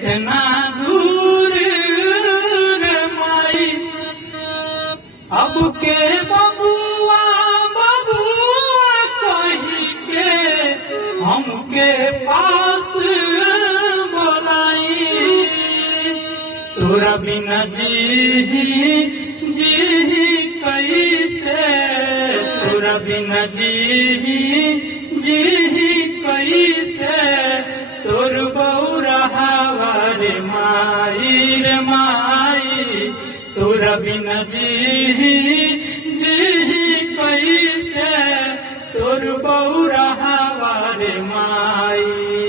इतना दूर रे माई अब के बबुआ बबुआ कही के हमके पास बोलाई तोरा बिना जी कैसे तोरा बिना जी कैसे तोर बौरहावा रे माई तोरा बिना जी कैसे तोर बौरहावा रे माई।